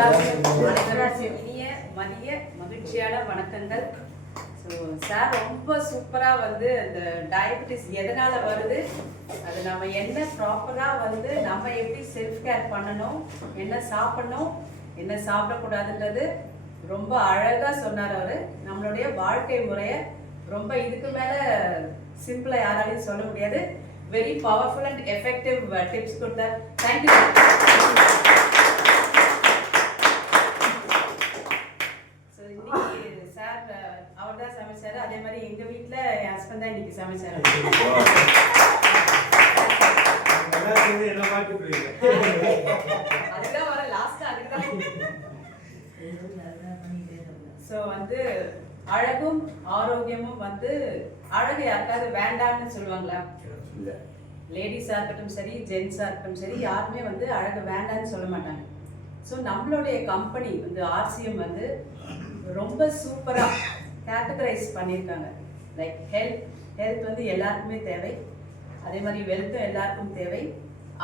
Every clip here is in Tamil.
இனிய மதிய மகிழ்ச்சியான வணக்கங்கள். ஸோ சார் ரொம்ப சூப்பராக வந்து அந்த டயபெட்டிஸ் எதனால் வருது, அது நம்ம என்ன ப்ராப்பராக வந்து நம்ம எப்படி செல்ஃப் கேர் பண்ணணும், என்ன சாப்பிடணும் என்ன சாப்பிடக்கூடாதுன்றது ரொம்ப அழகாக சொன்னார் அவர். நம்மளுடைய வாழ்க்கை முறையை ரொம்ப இதுக்கு மேலே சிம்பிளாக யாராலையும் சொல்ல முடியாது. Very powerful and effective tips கொடுத்தார். தேங்க்யூ. அவர் தான் சமைச்சாரு. அதே மாதிரி எங்க வீட்ல என் ஹஸ்பண்ட் தான் இன்னைக்கு சமைச்சாரு. அதுதான் வர லாஸ்டா அதுதான். ஸோ வந்து அழகும் ஆரோக்கியமும் வந்து அழகு யாருக்காவது வேண்டாம்னு சொல்லுவாங்களா? லேடிஸா இருக்கட்டும் சரி, ஜென்ஸா இருக்கட்டும் சரி, யாருமே வந்து அழகு வேண்டாம்னு சொல்ல மாட்டாங்க. ஸோ நம்மளுடைய கம்பெனி வந்து ஆர்சிஎம் வந்து ரொம்ப சூப்பராக கேட்டகரைஸ் பண்ணியிருக்காங்க. லைக் ஹெல்த் வந்து எல்லாருக்குமே தேவை, அதே மாதிரி வெல்த்தும் எல்லாருக்கும் தேவை,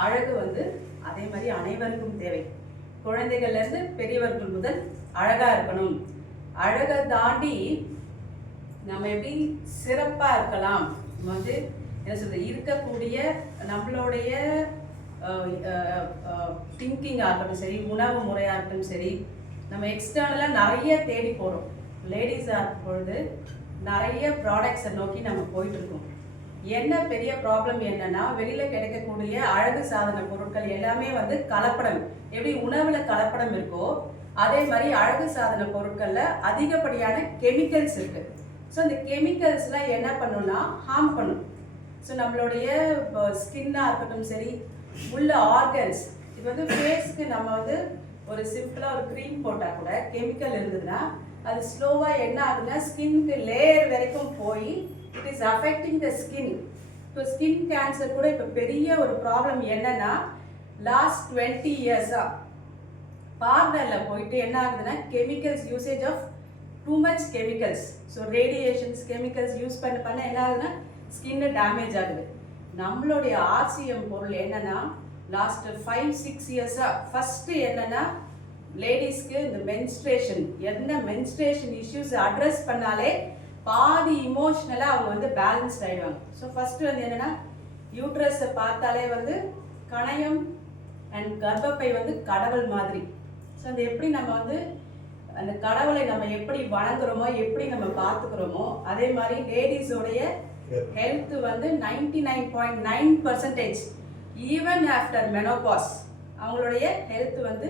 அழகு வந்து அதே மாதிரி அனைவருக்கும் தேவை. குழந்தைகள்லேருந்து பெரியவர்கள் முதல் அழகாக இருக்கணும். அழகை தாண்டி நம்ம எப்படி சிறப்பாக இருக்கலாம், வந்து என்ன சொல்றது, இருக்கக்கூடிய நம்மளுடைய திங்கிங்காக இருக்கட்டும் சரி, உணவு முறையாக இருக்கட்டும் சரி, நம்ம எக்ஸ்டர்னலாக நிறைய தேடி போகிறோம். லேடிஸாக இருக்கும் பொழுது நிறைய ப்ராடக்ட்ஸை நோக்கி நம்ம போயிட்டுருக்கோம். என்ன பெரிய ப்ராப்ளம் என்னன்னா, வெளியில் கிடைக்கக்கூடிய அழகு சாதன பொருட்கள் எல்லாமே வந்து கலப்படம். எப்படி உணவில் கலப்படம் இருக்கோ அதே மாதிரி அழகு சாதன பொருட்களில் அதிகப்படியான கெமிக்கல்ஸ் இருக்குது. ஸோ இந்த கெமிக்கல்ஸ்லாம் என்ன பண்ணுன்னா ஹார்ம் பண்ணும். ஸோ நம்மளுடைய ஸ்கின்னாக இருக்கட்டும் சரி, உள்ள ஆர்கன்ஸ், இது வந்து ஃபேஸ்க்கு நம்ம வந்து ஒரு சிம்பிளாக ஒரு க்ரீம் போட்டால் கூட கெமிக்கல் இருந்ததுன்னா அது ஸ்லோவாக என்ன ஆகுதுன்னா ஸ்கின்க்கு லேயர் வரைக்கும் போய் it is affecting the skin. So skin cancer கூட இப்போ பெரிய ஒரு ப்ராப்ளம் என்னன்னா, லாஸ்ட் 20 இயர்ஸாக பார்லரில் போயிட்டு என்ன ஆகுதுன்னா chemicals usage of too much chemicals. So radiations chemicals use பண்ண என்ன ஆகுதுன்னா ஸ்கின்னு டேமேஜ் ஆகுது. நம்மளுடைய ஆர்சிஎம் பொருள் என்னன்னா லாஸ்ட் 5-6 இயர்ஸாக ஃபஸ்ட்டு என்னென்னா லேடிஸ்க்கு இந்த மென்ஸ்ட்ரேஷன், என்ன மென்ஸ்ட்ரேஷன் இஷ்யூஸ் அட்ரஸ் பண்ணாலே பாதி இமோஷ்னலாக அவங்க வந்து பேலன்ஸ்ட் ஆகிடுவாங்க. ஸோ ஃபஸ்ட்டு வந்து என்னென்னா யூட்ரஸை பார்த்தாலே வந்து கணையம் அண்ட் கர்ப்பப்பை வந்து கடவுள் மாதிரி. ஸோ அந்த எப்படி நம்ம வந்து அந்த கடவுளை நம்ம எப்படி வணங்குறோமோ, எப்படி நம்ம பார்த்துக்கிறோமோ, அதே மாதிரி லேடிஸோடைய ஹெல்த் வந்து 99.9% ஈவன் ஆஃப்டர் மெனோபாஸ் அவங்களுடைய ஹெல்த் வந்து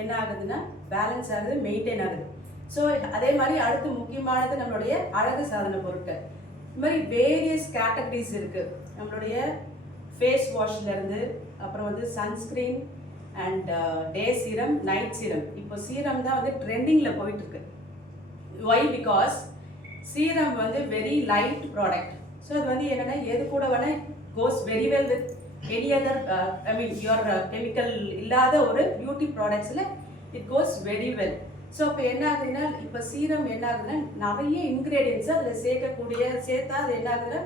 என்ன ஆகுதுன்னா பேலன்ஸ் ஆகுது, மெயின்டைன் ஆகுது. ஸோ அதே மாதிரி அடுத்து முக்கியமானது நம்மளுடைய அழகு சாதன பொருட்கள். இது மாதிரி வேரியஸ் கேட்டகரிஸ் இருக்குது. நம்மளுடைய ஃபேஸ் வாஷ்லேருந்து அப்புறம் வந்து sunscreen and day serum, night serum. இப்போ சீரம் தான் வந்து ட்ரெண்டிங்கில் போயிட்டுருக்கு. ஒய்? பிகாஸ் சீரம் வந்து வெரி லைட் ப்ராடக்ட். ஸோ அது வந்து என்னென்னா எது கூட வேணால் goes very well with any other your chemical இல்லாத ஒரு பியூட்டி ப்ராடக்ட்ஸில் it goes very well. So இப்போ என்ன ஆகுதுன்னா, இப்போ சீரம் என்ன ஆகுதுன்னா நிறைய இன்க்ரீடியன்ஸை அதில் சேர்த்தா அது என்ன ஆகுதுன்னா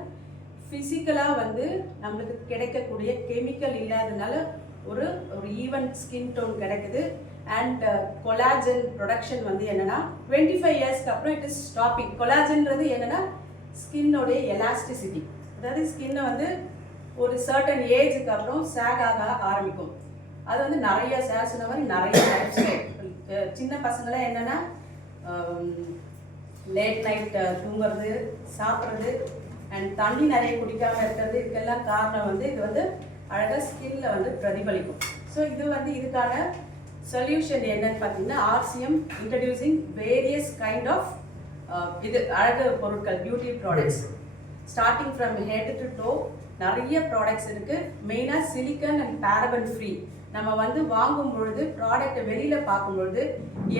ஃபிசிக்கலாக வந்து நம்மளுக்கு கிடைக்கக்கூடிய கெமிக்கல் இல்லாததுனால ஒரு ஈவன் ஸ்கின் டோன் கிடைக்குது. அண்ட் கொலாஜன் ப்ரொடக்ஷன் வந்து என்னென்னா 25 இயர்ஸ்க்கு அப்புறம் இட் இஸ் ஸ்டாப்பிங். கொலாஜன்றது என்னென்னா ஸ்கின்னோடைய எலாஸ்டிசிட்டி, அதாவது ஸ்கின்னை வந்து ஒரு சர்டன் ஏஜுக்கு அப்புறம் சேக் ஆக ஆரம்பிக்கும். அது வந்து நிறைய சார் சொன்ன மாதிரி நிறைய டைப்ஸ். சின்ன பசங்களாம் என்னென்னா லேட் நைட் தூங்குறது, சாப்பிட்றது அண்ட் தண்ணி நிறைய குடிக்காமல் இருக்கிறது, இதுக்கெல்லாம் காரணம் வந்து இது வந்து அழகாக ஸ்கின்ல வந்து பிரதிபலிக்கும். ஸோ இது வந்து இதுக்கான சொல்யூஷன் என்னன்னு பார்த்தீங்கன்னா RCM introducing various kind of இது அழகு பொருட்கள், beauty products, starting from head to toe நிறைய ப்ராடக்ட்ஸ் இருக்குது. மெயினாக சிலிக்கன் அண்ட் பேரபன் ஃப்ரீ. நம்ம வந்து வாங்கும் பொழுது ப்ராடக்டை வெளியில் பார்க்கும்பொழுது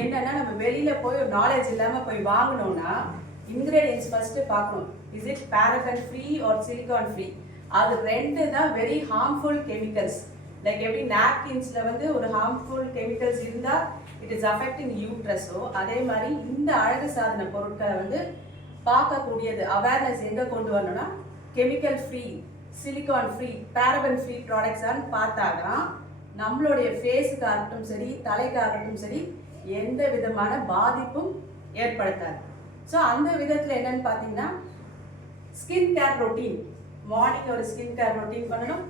என்னென்னா, நம்ம வெளியில் போய் ஒரு நாலேஜ் இல்லாமல் போய் வாங்கினோன்னா இன்க்ரீடியன்ஸ் ஃபஸ்ட்டு பார்க்கணும். Is it paraben free or silicone free? அது ரெண்டு தான் வெரி ஹார்ம்ஃபுல் கெமிக்கல்ஸ். லைக் எப்படி நாப்கின்ஸில் வந்து ஒரு ஹார்ம்ஃபுல் கெமிக்கல்ஸ் இருந்தால் இட் இஸ் அஃபெக்டிங் யூட்ரஸோ, அதே மாதிரி இந்த அழகு சாதன பொருட்களை வந்து பார்க்கக்கூடியது அவேர்னஸ் எங்கே கொண்டு வரணும்னா chemical free, silicone free, paraben free ப்ராடக்ட்ஸான்னு பார்த்தாதான் நம்மளுடைய ஃபேஸுக்கு ஆகட்டும் சரி, தலைக்கு ஆகட்டும் சரி, எந்த விதமான பாதிப்பும் ஏற்படுத்தாது. ஸோ அந்த விதத்தில் என்னன்னு பார்த்தீங்கன்னா, ஸ்கின் கேர் ரொட்டீன், மார்னிங் ஒரு ஸ்கின் கேர் ரொட்டீன் பண்ணணும்,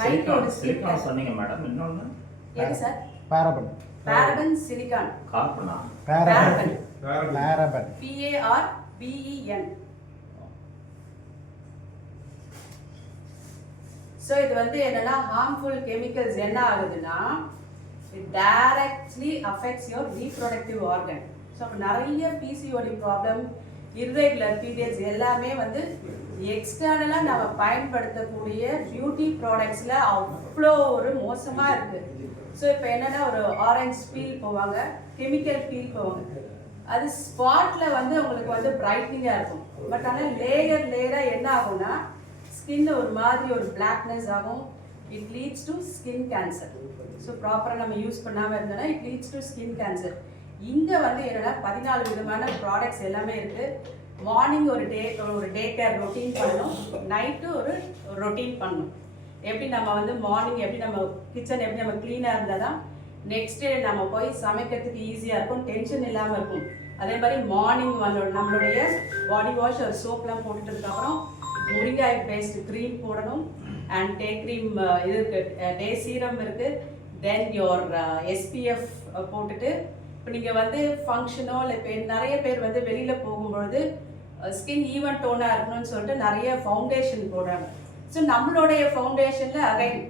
நைட் ஒரு ஸ்கின் கேர் சொன்னீங்க மேடம். இன்னொன்று எது சார்? பாரபன். Paraben silicone. கார்பனா? பாரபன். பாரபன். PARBEN. ஸோ இது வந்து என்னன்னா, ஹார்ம்ஃபுல் கெமிக்கல்ஸ் என்ன ஆகுதுன்னா, it directly affects your reproductive organ. So அப்போ நிறைய PCOD ப்ராப்ளம், irregular periods எல்லாமே வந்து எக்ஸ்டர்னலாக நம்ம பயன்படுத்தக்கூடிய பியூட்டி ப்ராடக்ட்ஸில் அவ்வளோ ஒரு மோசமாக இருக்குது. ஸோ இப்போ என்னென்னா, ஒரு ஆரஞ்ச் பீல் போவாங்க, கெமிக்கல் பீல் போவாங்க, அது ஸ்பாட்டில் வந்து உங்களுக்கு வந்து பிரைட்னிங்காக இருக்கும். பட் ஆனால் லேயராக என்ன ஆகும்னா, ஸ்கின் ஒரு மாதிரி ஒரு பிளாக்னஸ் ஆகும். It leads to skin cancer. So ப்ராப்பராக நம்ம யூஸ் பண்ணாமல் இருந்தோம்னா it leads to skin cancer. இங்கே வந்து என்னென்னா 14 விதமான ப்ராடக்ட்ஸ் எல்லாமே இருக்குது. மார்னிங் ஒரு டே கேர் ரொட்டீன் பண்ணணும், நைட்டு ஒரு ரொட்டீன் பண்ணணும். எப்படி நம்ம வந்து மார்னிங் எப்படி நம்ம கிச்சன் எப்படி நம்ம க்ளீனாக இருந்தால் தான் நெக்ஸ்ட் டே நம்ம போய் சமைக்கிறதுக்கு ஈஸியாக இருக்கும், டென்ஷன் இல்லாமல் இருக்கும். அதே மாதிரி மார்னிங் நம்மளுடைய பாடி வாஷ் ஒரு சோப்லாம் போட்டுட்டதுக்கப்புறம் முருங்காய் பேஸ்ட் க்ரீம் போடணும். அண்ட் டே க்ரீம் இது இருக்குது, டே சீரம் இருக்குது. தென் யோர் SPF போட்டுட்டு, இப்போ நீங்கள் வந்து ஃபங்க்ஷனோ இல்லை இப்போ நிறைய பேர் வந்து வெளியில் போகும்பொழுது ஸ்கின் ஈவன் டோனாக இருக்கணும்னு சொல்லிட்டு நிறைய ஃபவுண்டேஷன் போடுறாங்க. ஸோ நம்மளுடைய ஃபவுண்டேஷனில் அகைன்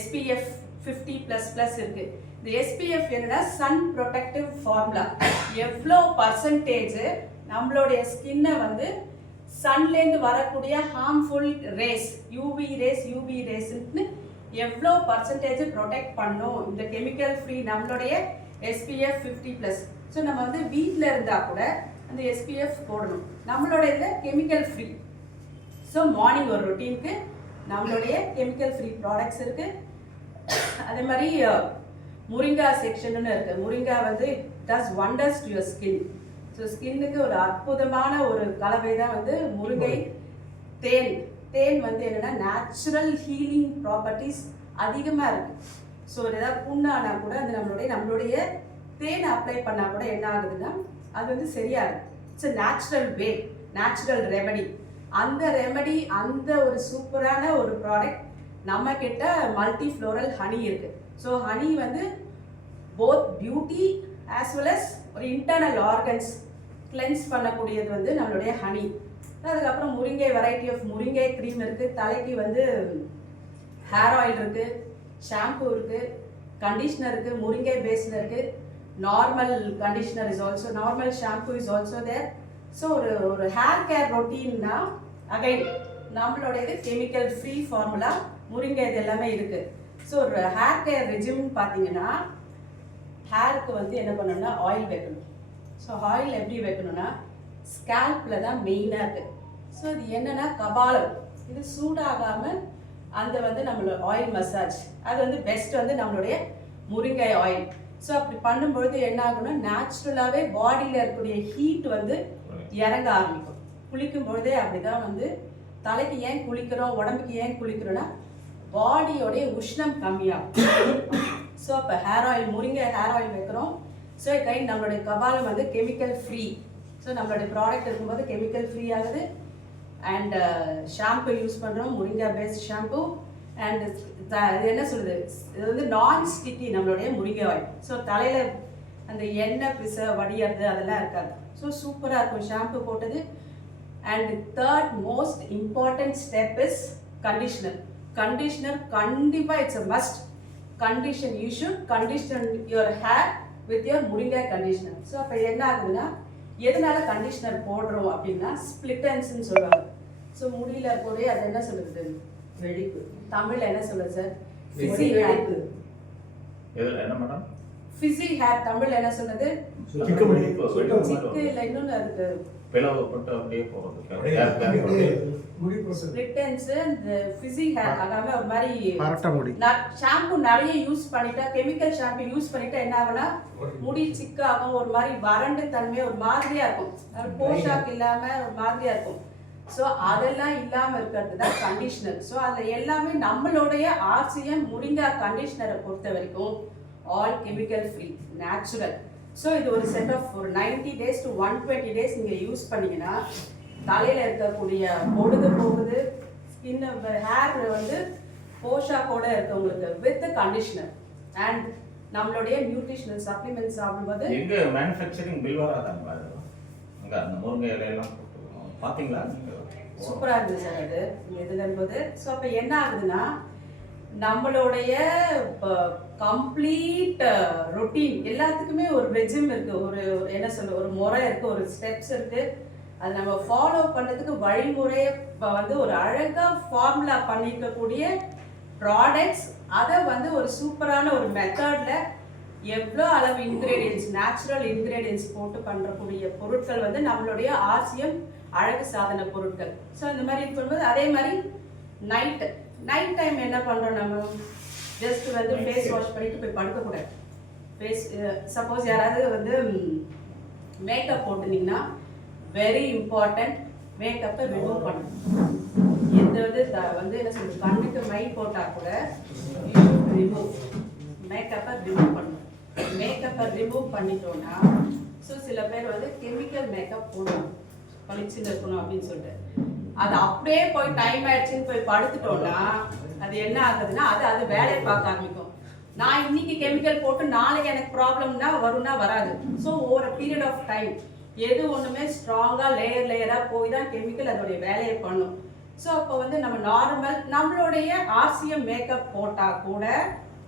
SPF 50++ இருக்குது. இந்த SPF என்னன்னா சன் ப்ரொடெக்டிவ் ஃபார்முலா. எவ்வளோ பர்சன்டேஜ் நம்மளுடைய ஸ்கின்னை வந்து சன்லேருந்து வரக்கூடிய ஹார்ம்ஃபுல் ரேஸ், UV ரேஸ்ன்னு எவ்வளோ பர்சன்டேஜ் ப்ரொடெக்ட் பண்ணும் இந்த கெமிக்கல் ஃப்ரீ நம்மளுடைய SPF 50+. ஸோ நம்ம வந்து வீட்டில் இருந்தால் கூட அந்த SPF போடணும். நம்மளுடைய இதில் கெமிக்கல் ஃப்ரீ. ஸோ மார்னிங் ஒரு ரொட்டீனுக்கு நம்மளுடைய கெமிக்கல் ஃப்ரீ ப்ராடக்ட்ஸ் இருக்குது. அதே மாதிரி முருங்கா செக்ஷன்னு இருக்குது. முருங்கா வந்து does wonders to your skin. So ஸ்கின்னுக்கு ஒரு அற்புதமான ஒரு கலவை தான் வந்து முருங்கை. தேன் வந்து என்னென்னா நேச்சுரல் ஹீலிங் ப்ராப்பர்ட்டிஸ் அதிகமாக இருக்குது. ஸோ ஒரு ஏதாவது புண்ணானா கூட அது நம்மளுடைய தேனை அப்ளை பண்ணால் கூட என்ன ஆகுதுன்னா அது வந்து சரியாகுது. It's natural way, natural remedy. அந்த ரெமடி, அந்த ஒரு சூப்பரான ஒரு ப்ராடக்ட் நம்ம கிட்ட மல்டி ஃப்ளோரல் ஹனி இருக்குது. ஸோ ஹனி வந்து both beauty as well as ஒரு இன்டர்னல் ஆர்கன்ஸ் கிளென்ஸ் பண்ணக்கூடியது வந்து நம்மளுடைய ஹனி. அதுக்கப்புறம் முருங்கை, வெரைட்டி ஆஃப் முருங்கை க்ரீம் இருக்குது. தலைக்கு வந்து ஹேர் ஆயில் இருக்குது, ஷாம்பு இருக்குது, கண்டிஷ்னர் இருக்குது, முருங்கை பேஸில் இருக்குது. Normal conditioner is also, normal shampoo is also there. So ஒரு ஹேர் கேர் ரொட்டீன்னா அகைன் நம்மளுடையது கெமிக்கல் ஃப்ரீ ஃபார்முலா, முருங்கை இது எல்லாமே இருக்குது. ஸோ ஒரு ஹேர் கேர் ரெஜிம்னு பார்த்தீங்கன்னா, ஹேருக்கு வந்து என்ன பண்ணணும்னா ஆயில் வைக்கணும். ஸோ ஆயில் எப்படி வைக்கணும்னா ஸ்கேல்பில் தான் மெயினாக இருக்குது. ஸோ இது என்னென்னா கபாலம், இது சூடாகாமல் அந்த வந்து நம்மளோட ஆயில் மசாஜ், அது வந்து பெஸ்ட் வந்து நம்மளுடைய முருங்கை ஆயில். ஸோ அப்படி பண்ணும்பொழுது என்ன ஆகும்னா நேச்சுரலாகவே பாடியில் இருக்கக்கூடிய ஹீட் வந்து இறங்க ஆரம்பிக்கும். குளிக்கும் பொழுதே அப்படி தான் வந்து தலைக்கு ஏன் குளிக்கிறோம், உடம்புக்கு ஏன் குளிக்கிறோன்னா பாடியோடைய உஷ்ணம் கம்மியாகும். ஸோ அப்போ ஹேர் ஆயில், முருங்கை ஹேர் ஆயில் வைக்கிறோம். ஸோ கைண்ட் நம்மளுடைய கபாலம் வந்து கெமிக்கல் ஃப்ரீ. ஸோ நம்மளுடைய ப்ராடக்ட் இருக்கும்போது கெமிக்கல் ஃப்ரீ ஆகுது. அண்ட் ஷாம்பு யூஸ் பண்ணுறோம், முருங்கை பேஸ்ட் ஷாம்பு. அண்ட் இது என்ன சொல்லுது, இது வந்து நான் ஸ்டிக்கி நம்மளுடைய முருங்கை ஆயில். ஸோ தலையில் அந்த எண்ணெய் பிச வடியறது அதெல்லாம் இருக்காது. ஸோ சூப்பராக இருக்கும் ஷாம்பு போட்டது. And third most important step is conditioner. Conditioner கண்டிப்பாக it's a must. Condition, you should condition your hair with your முருங்கை கண்டிஷ்னர். ஸோ அப்போ என்ன ஆகுதுன்னா, எதனால கண்டிஷ்னர் போடுறோம் அப்படின்னா ஸ்பிளிட்டன்ஸ்ன்னு சொல்லுவாங்க. ஸோ முடியல இருக்கக்கூடிய அது என்ன சொல்லுது, வெடிப்பு. தமிழ்ல என்ன சொல்லுது சார்? Fizzy hair. என்ன மேடம்? ஃபிஸி ஹேர் தமிழ்ல என்ன சொல்லுது? சிக்கு இல்லை, இன்னொன்று அதுக்கு பிளவு போட்டு அப்படியே போறது. ஸ்பிளிட்டன்ஸ் இந்த ஃபிஸி ஹேர் ஆகாம ஒரு மாதிரி பரட்ட முடி. ஷாம்பு நிறைய யூஸ் பண்ணிட்டா, கெமிக்கல் ஷாம்பு யூஸ் பண்ணிட்டா என்ன ஆகும்னா முடி சிக்காகும், ஒரு மாதிரி வறண்டு தன்மை ஒரு மாதிரியா இருக்கும், போஷாக் இல்லாம ஒரு மாதிரியா இருக்கும். ஸோ அதெல்லாம் இல்லாமல் இருக்கிறது தான் கண்டிஷனர். ஸோ அதில் எல்லாமே நம்மளுடைய ஆர்சிஎம் முரிங்கா கண்டிஷனரை பொறுத்த வரைக்கும் all chemical free, natural. So இது ஒரு செட் ஆஃப் ஒரு 90 days to 120 days நீங்கள் யூஸ் பண்ணிங்கன்னா தலையில் இருக்கக்கூடிய பொழுது போகுது, ஸ்கின் ஹேர் வந்து போஷாக்கோட இருக்கவங்களுக்கு வித் கண்டிஷனர் அண்ட் நம்மளுடைய நியூட்ரிஷனல் சப்ளிமெண்ட் சாப்பிடும்போது எங்க மேனுஃபேக்சரிங் பில் வராதாங்களா? அங்க அந்த முருங்கை இலையெல்லாம் பார்த்தீங்களா? சூப்பராக இருந்தது சார் அது எதுல என்பது. ஸோ அப்போ என்ன ஆகுதுன்னா நம்மளுடைய கம்ப்ளீட் ரொட்டீன் எல்லாத்துக்குமே ஒரு ரெஜிம் இருக்கு, ஒரு என்ன சொல்ல ஒரு முறை இருக்கு, ஒரு ஸ்டெப்ஸ் இருக்கு. அது நம்ம ஃபாலோ பண்ணுறதுக்கு வழிமுறையை வந்து ஒரு அழகாக ஃபார்முலா பண்ணிக்கக்கூடிய ப்ராடக்ட்ஸ், அதை வந்து ஒரு சூப்பரான ஒரு மெத்தடில் எவ்வளோ அளவு இன்க்ரீடியன்ஸ், நேச்சுரல் இன்க்ரீடியன்ஸ் போட்டு பண்ணுறக்கூடிய பொருட்கள் வந்து நம்மளுடைய ஆர்சிஎம் அழகு சாதன பொருட்கள். ஸோ இந்த மாதிரி இது பண்ணும்போது அதே மாதிரி நைட் டைம் என்ன பண்ணுறோம், நம்ம ஜஸ்ட் வந்து ஃபேஸ் வாஷ் பண்ணிட்டு போய் படுக்கக்கூடாது. ஃபேஸ் சப்போஸ் யாராவது வந்து மேக்கப் போட்டுனீங்கன்னா வெரி இம்பார்ட்டண்ட், மேக்கப்பை ரிமூவ் பண்ணணும். எந்த வந்து என்ன சொல்றது, கண்ணுக்கு மை போட்டால் கூட ரிமூவ், மேக்கப்பை ரிமூவ் பண்ணணும். மேக்கப்பை ரிமூவ் பண்ணிட்டோம்னா ஸோ சில பேர் வந்து கெமிக்கல் மேக்கப் போடணும் பளிச்சுன்னு இருக்கணும் அப்படின்னு சொல்லிட்டு அது அப்படியே போய் டைம் ஆயிடுச்சுன்னு போய் படுத்துட்டோம்னா அது என்ன ஆகுதுன்னா அது வேலையை பார்க்க ஆரம்பிக்கும். நான் இன்னைக்கு கெமிக்கல் போட்டு நாளைக்கு எனக்கு ப்ராப்ளம்னா வரும்னா வராது. So over period of time எது ஒன்றுமே ஸ்ட்ராங்காக லேயராக போய் தான் கெமிக்கல் அதோடைய வேலையை பண்ணும். ஸோ அப்போ வந்து நம்ம நார்மல் நம்மளுடைய ஆர்சிஎம் மேக்கப் போட்டால் கூட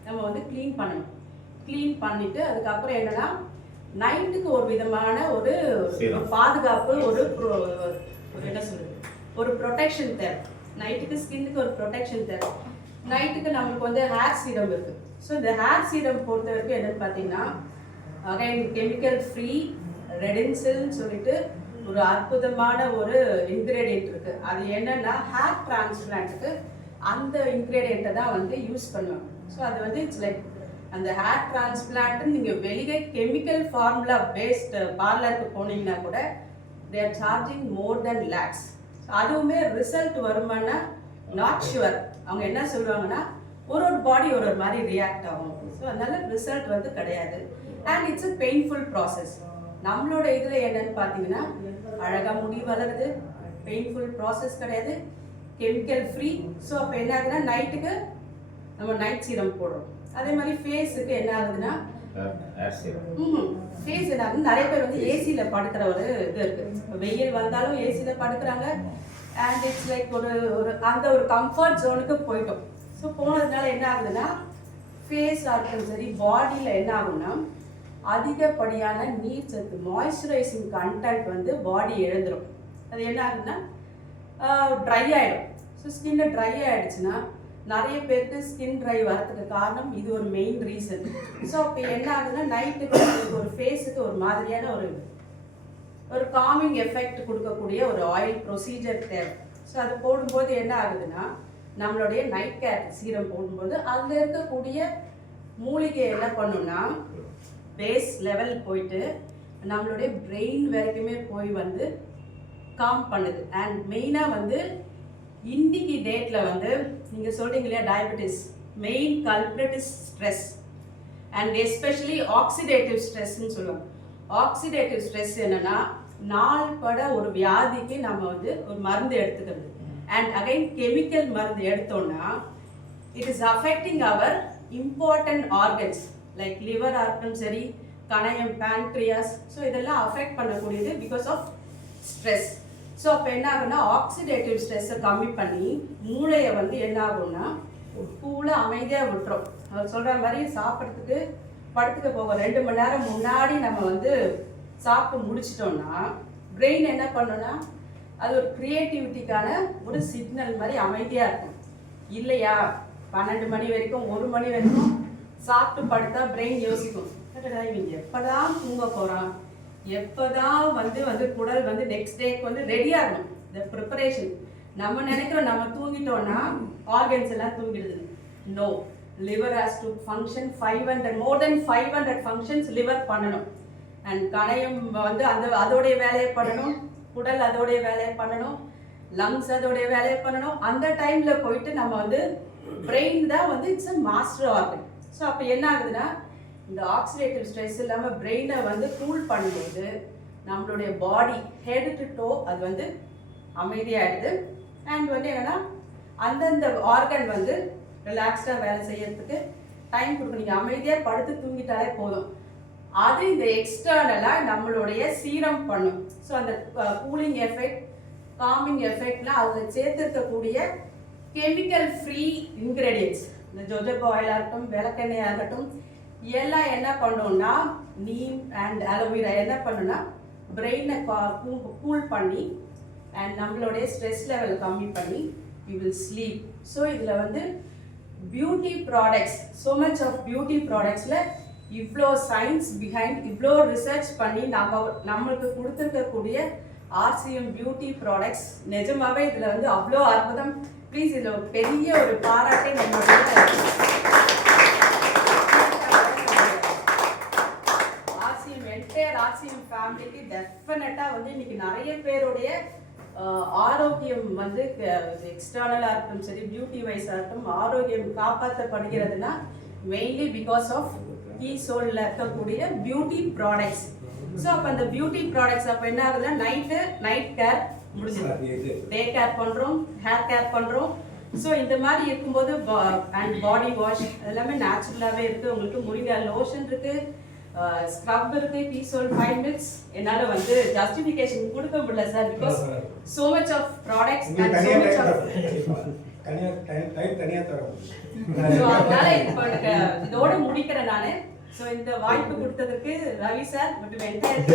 நம்ம வந்து க்ளீன் பண்ணணும். க்ளீன் பண்ணிவிட்டு அதுக்கப்புறம் என்னென்னா நைட்டுக்கு ஒரு விதமான ஒரு பாதுகாப்பு, ஒரு என்ன சொல்கிறது, ஒரு ப்ரொடெக்ஷன் தேவை. நைட்டுக்கு ஸ்கின்னுக்கு ஒரு ப்ரொடெக்ஷன் தேவை. நைட்டுக்கு நம்மளுக்கு வந்து ஹேர் சீரம் இருக்குது. ஸோ இந்த ஹேர் சீரம் பொறுத்த வரைக்கும் என்னென்னு பார்த்தீங்கன்னா அகைன் கெமிக்கல் ஃப்ரீ ரெடின்சில்னு சொல்லிட்டு ஒரு அற்புதமான ஒரு இன்க்ரீடியன்ட் இருக்குது. அது என்னென்னா ஹேர் டிரான்ஸ்பிளான்ட்டுக்கு அந்த இன்க்ரீடியண்ட்டை தான் வந்து யூஸ் பண்ணுவாங்க. ஸோ அது வந்து இட்ஸ் லைக் அந்த ஹேர் டிரான்ஸ்பிளான்ட்டு நீங்கள் வெளியே கெமிக்கல் ஃபார்முலா பேஸ்டு பார்லருக்கு போனீங்கன்னா கூட தே ஆர் சார்ஜிங் மோர் தென் லேக்ஸ். அதுவுமே ரிசல்ட் வருமானா நாட் ஷுவர். அவங்க என்ன சொல்லுவாங்கன்னா ஒரு பாடி ஒரு மாதிரி ரியாக்ட் ஆகும். ஸோ அதனால ரிசல்ட் வந்து கிடையாது. And it's a painful process. நம்மளோட இதில் என்னன்னு பார்த்தீங்கன்னா அழகாக முடி வளருது, பெயின்ஃபுல் ப்ராசஸ் கிடையாது, கெமிக்கல் ஃப்ரீ. ஸோ அப்போ என்ன ஆகுதுன்னா நைட்டுக்கு நம்ம நைட் சீரம் போடுறோம். அதே மாதிரி ஃபேஸுக்கு என்ன ஆகுதுன்னா ஃபேஸ் என்ன ஆகுது, நிறைய பேர் வந்து ஏசியில் படுக்கிற ஒரு இது இருக்குது. வெயில் வந்தாலும் ஏசியில் படுக்கிறாங்க. அண்ட் இட்ஸ் லைக் ஒரு அந்த ஒரு கம்ஃபர்ட் ஜோனுக்கு போயிட்டோம். ஸோ போனதுனால என்ன ஆகுதுன்னா ஃபேஸ் ஆகட்டும் சரி பாடியில் என்ன ஆகும்னா அதிகப்படியான நீர் சத்து, மாய்ஸ்சரைசிங் கண்டென்ட் வந்து பாடி இழந்துடும். அது என்ன ஆகுதுன்னா ட்ரை ஆகிடும். ஸோ ஸ்கின்னு ட்ரை ஆகிடுச்சுன்னா நிறைய பேருக்கு ஸ்கின் ட்ரை வரதுக்கு காரணம் இது ஒரு மெயின் ரீசன். ஸோ அப்போ என்ன ஆகுதுன்னா நைட்டுக்கு ஒரு ஃபேஸுக்கு ஒரு மாதிரியான ஒரு காமிங் எஃபெக்ட் கொடுக்கக்கூடிய ஒரு ஆயில் ப்ரொசீஜர் தேவை. ஸோ அது போடும்போது என்ன ஆகுதுன்னா நம்மளுடைய நைட் கேர் சீரம் போடும்போது அதில் இருக்கக்கூடிய மூலிகை என்ன பண்ணுன்னா பேஸ் லெவல் போயிட்டு நம்மளுடைய பிரெயின் வரைக்குமே போய் வந்து காம் பண்ணுது. அண்ட் மெயினாக வந்து இன்னைக்கு டேட்டில் வந்து நீங்கள் சொல்கிறீங்க இல்லையா diabetes, main culprit is stress and especially oxidative ஸ்ட்ரெஸ்ன்னு சொல்லுவாங்க. ஆக்சிடேட்டிவ் ஸ்ட்ரெஸ் என்னென்னா நாள் பட ஒரு வியாதிக்கு நம்ம வந்து ஒரு மருந்து எடுத்துக்கிறது. அண்ட் அகைன் கெமிக்கல் மருந்து எடுத்தோன்னா it is affecting our important organs like liver organ சரி, கணையம், பேன்க்ரியாஸ். ஸோ இதெல்லாம் அஃபெக்ட் பண்ணக்கூடியது பிகாஸ் ஆஃப் ஸ்ட்ரெஸ். ஸோ அப்போ என்ன ஆகுன்னா ஆக்சிடேட்டிவ் ஸ்ட்ரெஸ்ஸை கம்மி பண்ணி மூளையை வந்து என்ன ஆகும்னா கூலாக அமைதியாக விட்டுரும். அவர் சொல்கிற மாதிரி சாப்பிட்றதுக்கு படத்துக்கு போக 2 மணி நேரம் முன்னாடி நம்ம வந்து சாப்பிட்டு முடிச்சிட்டோம்னா பிரெயின் என்ன பண்ணோன்னா அது ஒரு க்ரியேட்டிவிட்டிக்கான ஒரு சிக்னல் மாதிரி அமைதியாக இருக்கும். இல்லையா 12 மணி வரைக்கும் 1 மணி வரைக்கும் சாப்பிட்டு படுத்தா பிரெயின் யோசிக்கும், இவங்க எப்போதான் தூங்க போகிறான், எப்போதான் வந்து குடல் வந்து நெக்ஸ்ட் டேக்கு வந்து ரெடியாக இருக்கணும். இந்த ப்ரிப்பரேஷன் நம்ம நினைக்கிறோம் நம்ம தூங்கிட்டோம்னா ஆர்கன்ஸ் எல்லாம் தூங்கிடுது. No, liver has to function 500 more than 500 functions liver பண்ணணும். அண்ட் கணையம் வந்து அதோடைய வேலையை பண்ணணும், குடல் அதோடைய வேலையை பண்ணணும். லங்ஸ் அதோடைய வேலையை பண்ணணும். அந்த டைம்ல போயிட்டு நம்ம வந்து பிரெயின் தான் வந்து it's a master organ. So அப்போ என்ன ஆகுதுன்னா இந்த ஆக்சிடேட்டிவ் ஸ்ட்ரெஸ் இல்லாமல் பிரெயினை வந்து கூல் பண்ணும்போது நம்மளுடைய பாடி ஹெட் டு டோ அது வந்து அமைதியாகிடுது. அண்ட் வந்து என்னன்னா அந்தந்த ஆர்கன் வந்து ரிலாக்ஸ்டாக வேலை செய்யறதுக்கு டைம் கொடுக்கும். நீங்கள் அமைதியாக படுத்து தூங்கிட்டாலே போதும். அது இந்த எக்ஸ்டர்னலாக நம்மளுடைய சீரம் பண்ணும். ஸோ அந்த கூலிங் எஃபெக்ட், காமிங் எஃபெக்ட்லாம் அதில் சேர்த்துருக்கக்கூடிய கெமிக்கல் ஃப்ரீ இன்க்ரீடியன்ட்ஸ், இந்த ஜோஜோபா ஆயிலாக இருக்கட்டும், விளக்கெண்ணெய் ஆகட்டும், எல்லாம் என்ன பண்ணோம்னா நீம் அண்ட் அலோவேரா என்ன பண்ணுன்னா பிரெயினை கூல் பண்ணி அண்ட் நம்மளுடைய ஸ்ட்ரெஸ் லெவல் கம்மி பண்ணி யூ வில் ஸ்லீப். ஸோ இதில் வந்து beauty products, so much of beauty ப்ராடக்ட்ஸில் இவ்வளோ சயின்ஸ் பிஹைண்ட், இவ்வளோ ரிசர்ச் பண்ணி நம்மளுக்கு கொடுத்துருக்கக்கூடிய RCM பியூட்டி ப்ராடக்ட்ஸ் நிஜமாவே இதில் வந்து அவ்வளோ அற்புதம். ப்ளீஸ் இதில் ஒரு பெரிய ஒரு பாராட்டை நம்மளுடைய RCM ஃபேமிலிக்கு டெஃபினட்டாக வந்து இன்னைக்கு நிறைய பேருடைய ஆரோக்கியம் வந்து எக்ஸ்டர்னலாக இருக்கட்டும் சரி, பியூட்டி வைஸாக இருக்கட்டும், ஆரோக்கியம் காப்பாற்றப்படுகிறதுனா மெயின்லி பிகாஸ் ஆஃப் கீசோலில் இருக்கக்கூடிய பியூட்டி ப்ராடக்ட்ஸ். ஸோ அப்போ அந்த பியூட்டி ப்ராடக்ட்ஸ் அப்போ என்ன ஆகுதுன்னா நைட் கேர் முடிஞ்சிடும், டே கேர் பண்ணுறோம், ஹேர் கேர் பண்ணுறோம். ஸோ இந்த மாதிரி இருக்கும்போது அண்ட் பாடி வாஷ் எல்லாமே நேச்சுரலாகவே இருக்குது. உங்களுக்கு முருங்கை லோஷன் இருக்குது, ஸ்க்ரப் இருக்குது, கீசோல் 5 minutes. என்னால் வந்து ஜஸ்டிஃபிகேஷன் கொடுக்க முடியல sir, because so much of products and so much of so அதனால இப்போ எனக்கு இதோட முடிக்கிறேன் நான். ஸோ இந்த வாய்ப்பு கொடுத்ததுக்கு ரவி சார் மற்றும் என்டையர்